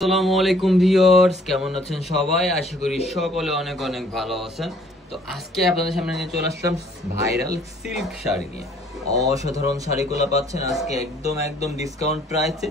আসসালামু আলাইকুম ভিউয়ার্স, কেমন আছেন সবাই? আশা করি সকলে অনেক অনেক ভালো আছেন। তো আজকে আপনাদের সামনে নিয়ে চলে আসলাম ভাইরাল সিল্ক শাড়ি নিয়ে। অসাধারণ শাড়িগুলো পাচ্ছেন আজকে একদম একদম ডিসকাউন্ট প্রাইসে।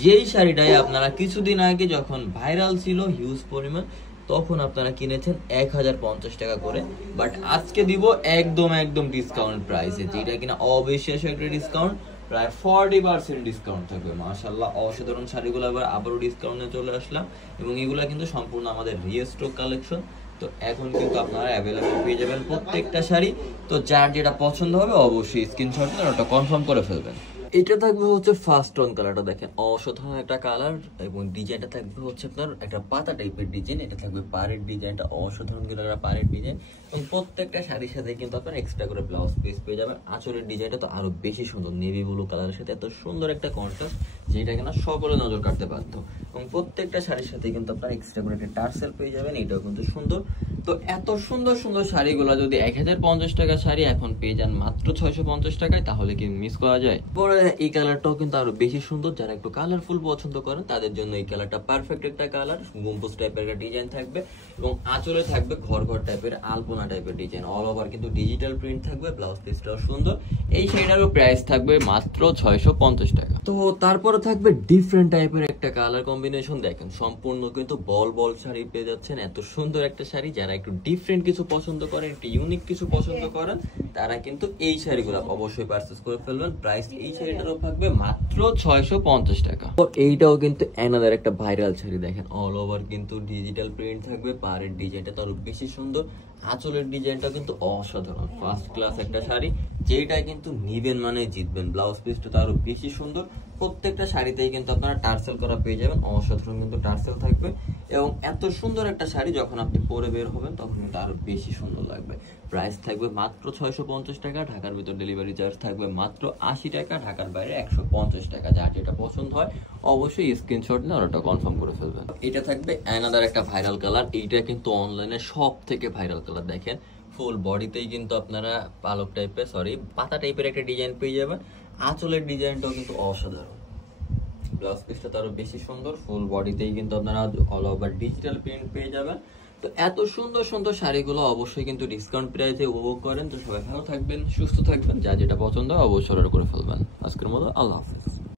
যেই শাড়িটাই আপনারা কিছুদিন আগে যখন ভাইরাল ছিল হিউজ পরিমাণ, তখন আপনারা কিনেছেন 1050 টাকা করে, বাট আজকে দিব একদম একদম ডিসকাউন্ট প্রাইসে, যেটা কিনা অবিশ্বাস্য একটা ডিসকাউন্ট। প্রায় 40% ডিসকাউন্ট থাকবে। মাশাআল্লাহ, অসাধারণ শাড়িগুলো আবারও ডিসকাউন্টে চলে আসলাম, এবং এগুলো কিন্তু সম্পূর্ণ আমাদের রিস্টক কালেকশন। তো এখন কিন্তু আপনারা অ্যাভেলেবল পেয়ে যাবেন প্রত্যেকটা শাড়ি। তো যার যেটা পছন্দ হবে অবশ্যই স্ক্রিনশট নিয়ে ওটা কনফার্ম করে ফেলবেন। এটা থাকবে হচ্ছে ফার্স্ট টোন কালারটা, দেখেন অসাধারণ একটা কালার, এবং ডিজাইনটা থাকবে হচ্ছে আপনার একটা পাতা টাইপের ডিজাইন। এটা থাকবে পাড়ের ডিজাইনটা, অসাধারণ কিন্তু একটা পাড়ের ডিজাইন, এবং প্রত্যেকটা শাড়ির সাথে কিন্তু আপনার এক্সট্রা করে ব্লাউজ পিস পেয়ে যাবেন। আঁচলের ডিজাইনটা তো আরো বেশি সুন্দর, নেভি ব্লু কালারের সাথে এত সুন্দর একটা কন্ট্রাস্ট, যেটা কিনা সকলে নজর কাটতে বাধ্য। এবং প্রত্যেকটা শাড়ির সাথে কিন্তু আপনার এক্সট্রা করে একটা টার্সেল পেয়ে যাবেন, এটাও কিন্তু সুন্দর। তো এত সুন্দর সুন্দর শাড়িগুলো যদি 1050 টাকা শাড়ি এখন পেয়ে যান মাত্র 650 টাকায়, তাহলে কি মিস করা যায়? পরে এই কালারটাও কিন্তু আরো বেশি সুন্দর। যারা একটু কালারফুল পছন্দ করেন তাদের জন্য এই কালারটা পারফেক্ট একটা কালার। গম্বুজ টাইপের একটা ডিজাইন থাকবে, এবং আঁচলে থাকবে ঘর ঘর টাইপের আলপনা টাইপের ডিজাইন। অল ওভার কিন্তু ডিজিটাল প্রিন্ট থাকবে, ব্লাউজ পিসটাও সুন্দর। এই শাড়িটারও প্রাইস থাকবে মাত্র 650 টাকা। তো তারপরে থাকবে ডিফারেন্ট টাইপের একটা কালার কম্বিনেশন, দেখেন সম্পূর্ণ কিন্তু বল বল শাড়ি পেয়ে যাচ্ছেন। এত সুন্দর একটা শাড়ি, যারা একটু ডিফারেন্ট কিছু পছন্দ করেন, একটু ইউনিক কিছু পছন্দ করেন, তারা কিন্তু এই শাড়িগুলো অবশ্যই পারচেজ করে ফেলবেন। প্রাইস এই শাড়িটারও থাকবে মাত্র 650 টাকা। তো এইটাও কিন্তু অ্যানাদার একটা ভাইরাল শাড়ি, দেখেন অল ওভার কিন্তু ডিজিটাল প্রিন্ট থাকবে, পাড়ের ডিজাইনটা তো আরো বেশি সুন্দর, আঁচলের ডিজাইনটা কিন্তু অসাধারণ, ফার্স্ট ক্লাস একটা শাড়ি, যেটা কিন্তু নিবেন মানে জিতবেন। ব্লাউজ পিসটা তো আরো বেশি সুন্দর। প্রত্যেকটা শাড়িতেই কিন্তু আপনারা টার্সেল করা পেয়ে যাবেন, অসাধারণ কিন্তু টার্সেল থাকবে। এবং এত সুন্দর একটা শাড়ি যখন আপনি পরে বের হবেন তখন কিন্তু আরো বেশি সুন্দর লাগবে। প্রাইস থাকবে মাত্র 650 টাকা। ঢাকার ভিতর ডেলিভারি চার্জ থাকবে মাত্র 80 টাকা, ঢাকার বাইরে 150 টাকা। যার যেটা পছন্দ হয় অবশ্যই স্ক্রিনশট নিয়ে ওটা কনফার্ম করে ফেলবেন। এটা থাকবে অ্যানাদার একটা ভাইরাল কালার। এইটা কিন্তু অনলাইনে সব থেকে ভাইরাল কালার, দেখেন ফুল বডিতেই কিন্তু আপনারা পালক টাইপের পাতা টাইপের একটা ডিজাইন পেয়ে যাবেন। আঁচলের ডিজাইনটাও কিন্তু অসাধারণ, ব্লাউজ পিসটা আরো বেশি সুন্দর। ফুল বডিতেই কিন্তু আপনারা অল ওভার ডিজিটাল প্রিন্ট পেয়ে যাবেন। তো এত সুন্দর সুন্দর শাড়িগুলো অবশ্যই কিন্তু ডিসকাউন্ট প্রাইসে উপভোগ করেন। তো সবাই ভালো থাকবেন, সুস্থ থাকবেন, যা যেটা পছন্দ হয় অবশ্যই অর্ডার করে ফেলবেন। আজকের মতো আল্লাহ হাফেজ।